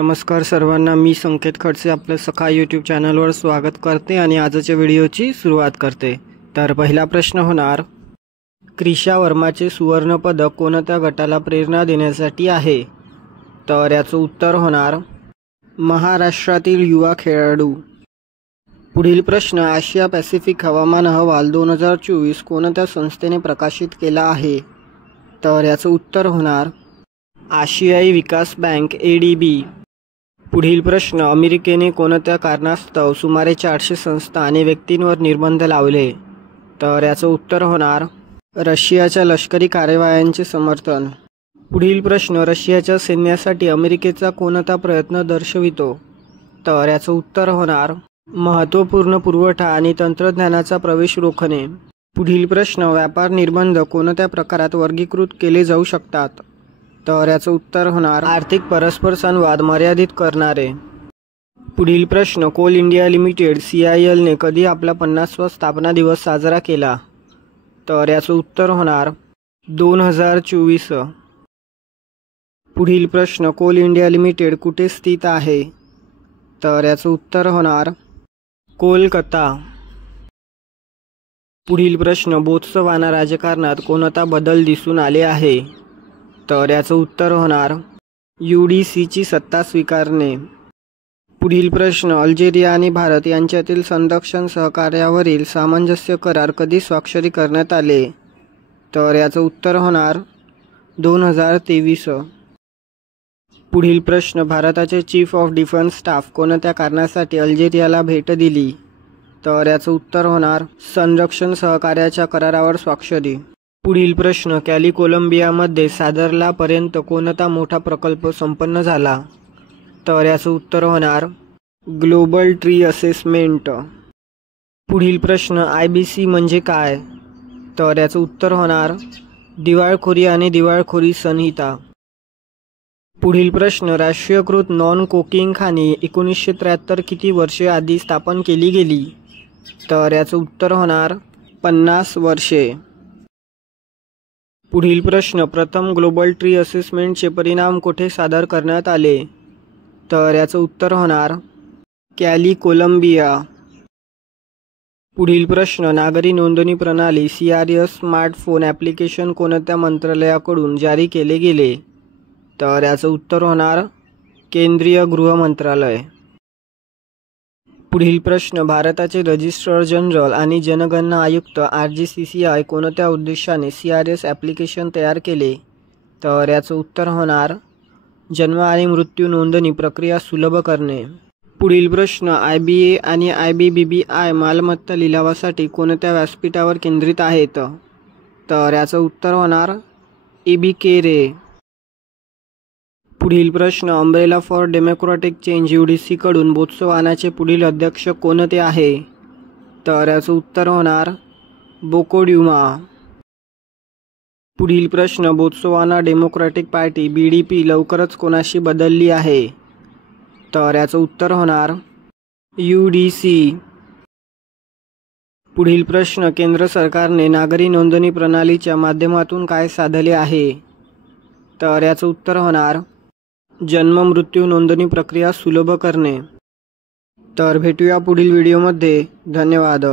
नमस्कार सर्वांना, मी संकेत खडसे आपल्या सखा यूट्यूब चॅनलवर स्वागत करते आणि आजच्या व्हिडिओची सुरुवात करते। तर पहिला प्रश्न होणार, क्रिशा वर्माचे सुवर्ण पदक कोणत्या गटाला प्रेरणा देण्यासाठी आहे? तर याचं उत्तर होणार महाराष्ट्रातील युवा खेळाडू। पुढील प्रश्न, आशिया पॅसिफिक हवामान अहवाल 2024 कोणत्या संस्थेने प्रकाशित केला आहे? तर याचं उत्तर होणार आशियाई विकास बँक ADB। पुढील प्रश्न, अमेरिकेने कोणत्या कारणास्तव सुमारे 400 संस्था आणि व्यक्तींवर निर्बंध लावले? तर याचं उत्तर होणार रशियाच्या लष्करी कारवायांचे समर्थन। पुढील प्रश्न, रशियाच्या सैन्यासाठी अमेरिकेचा कोणता प्रयत्न दर्शवितो? तर याचं उत्तर होणार महत्त्वपूर्ण पुरवठा आणि तंत्रज्ञानाचा प्रवेश रोखणे। पुढील प्रश्न, व्यापार निर्बंध कोणत्या प्रकारात वर्गीकृत केले जाऊ शकतात? तर याचं उत्तर होणार आर्थिक परस्पर संवाद मर्यादित करणारे। पुढील प्रश्न, कोल इंडिया लिमिटेड CIL ने कधी आपला 50वा स्थापना दिवस साजरा केला? तर याचं उत्तर होणार 2024। पुढील प्रश्न, कोल इंडिया लिमिटेड कुठे स्थित आहे? तर याचं उत्तर होणार कोलकाता। पुढील प्रश्न, बोत्सवाना राजकारणात कोणता बदल दिसून आले आहे? तर याचं उत्तर होणार UDCची सत्ता स्वीकारणे। पुढील प्रश्न, अल्जेरिया आणि भारत यांच्यातील संरक्षण सहकार्यावरील सामंजस्य करार कधी स्वाक्षरी करण्यात आले? तर याचं उत्तर होणार 2023। पुढील प्रश्न, भारताचे चीफ ऑफ डिफेन्स स्टाफ कोणत्या कारणासाठी अल्जेरियाला भेट दिली? तर याचं उत्तर होणार संरक्षण सहकार्याच्या करारावर स्वाक्षरी। पुढील प्रश्न, कॅली कोलंबियामध्ये सादरलापर्यंत कोणता मोठा प्रकल्प संपन्न झाला? तर याचं उत्तर होणार ग्लोबल ट्री असेसमेंट। पुढील प्रश्न, IBC म्हणजे काय? तर याचं उत्तर होणार दिवाळखोरी आणि दिवाळखोरी संहिता। पुढील प्रश्न, राष्ट्रीयकृत नॉन कोकिंग खाणी 1973 किती वर्षे आधी स्थापन केली गेली? तर याचं उत्तर होणार 50 वर्षे। पुढील प्रश्न, प्रथम ग्लोबल ट्री असेसमेंटचे परिणाम कुठे सादर करण्यात आले? तर याचं उत्तर होणार कॅली कोलंबिया। पुढील प्रश्न, नागरी नोंदणी प्रणाली CRS स्मार्टफोन ॲप्लिकेशन कोणत्या मंत्रालयाकडून जारी केले गेले? तर याचं उत्तर होणार केंद्रीय गृह मंत्रालय। पुढील प्रश्न, भारताचे रजिस्ट्रार जनरल आणि जनगणना आयुक्त RGCCI कोणत्या उद्देशाने CRS ॲप्लिकेशन तयार केले? तर याचं उत्तर होणार जन्म आणि मृत्यू नोंदणी प्रक्रिया सुलभ करणे। पुढील प्रश्न, IBA आणि IBBBI मालमत्ता लिलावासाठी कोणत्या व्यासपीठावर केंद्रित आहेत? तर याचं उत्तर होणार EBK-RE। पुढील प्रश्न, umbrella for democratic change UDC कडून बोत्सवानाचे पुढील अध्यक्ष कोणते आहे? तर याचं उत्तर होणार बोकोड्युमा। पुढील प्रश्न, बोत्सवाना डेमोक्रॅटिक पार्टी BDP लवकरच कोणाशी बदलली आहे? तर याचं उत्तर होणार UDC। पुढील प्रश्न, केंद्र सरकारने नागरी नोंदणी प्रणालीच्या माध्यमातून काय साधले आहे? तर याचं उत्तर होणार जन्म मृत्यू नोंदणी प्रक्रिया सुलभ करणे। तर भेटूया पुढील व्हिडिओमध्ये। धन्यवाद।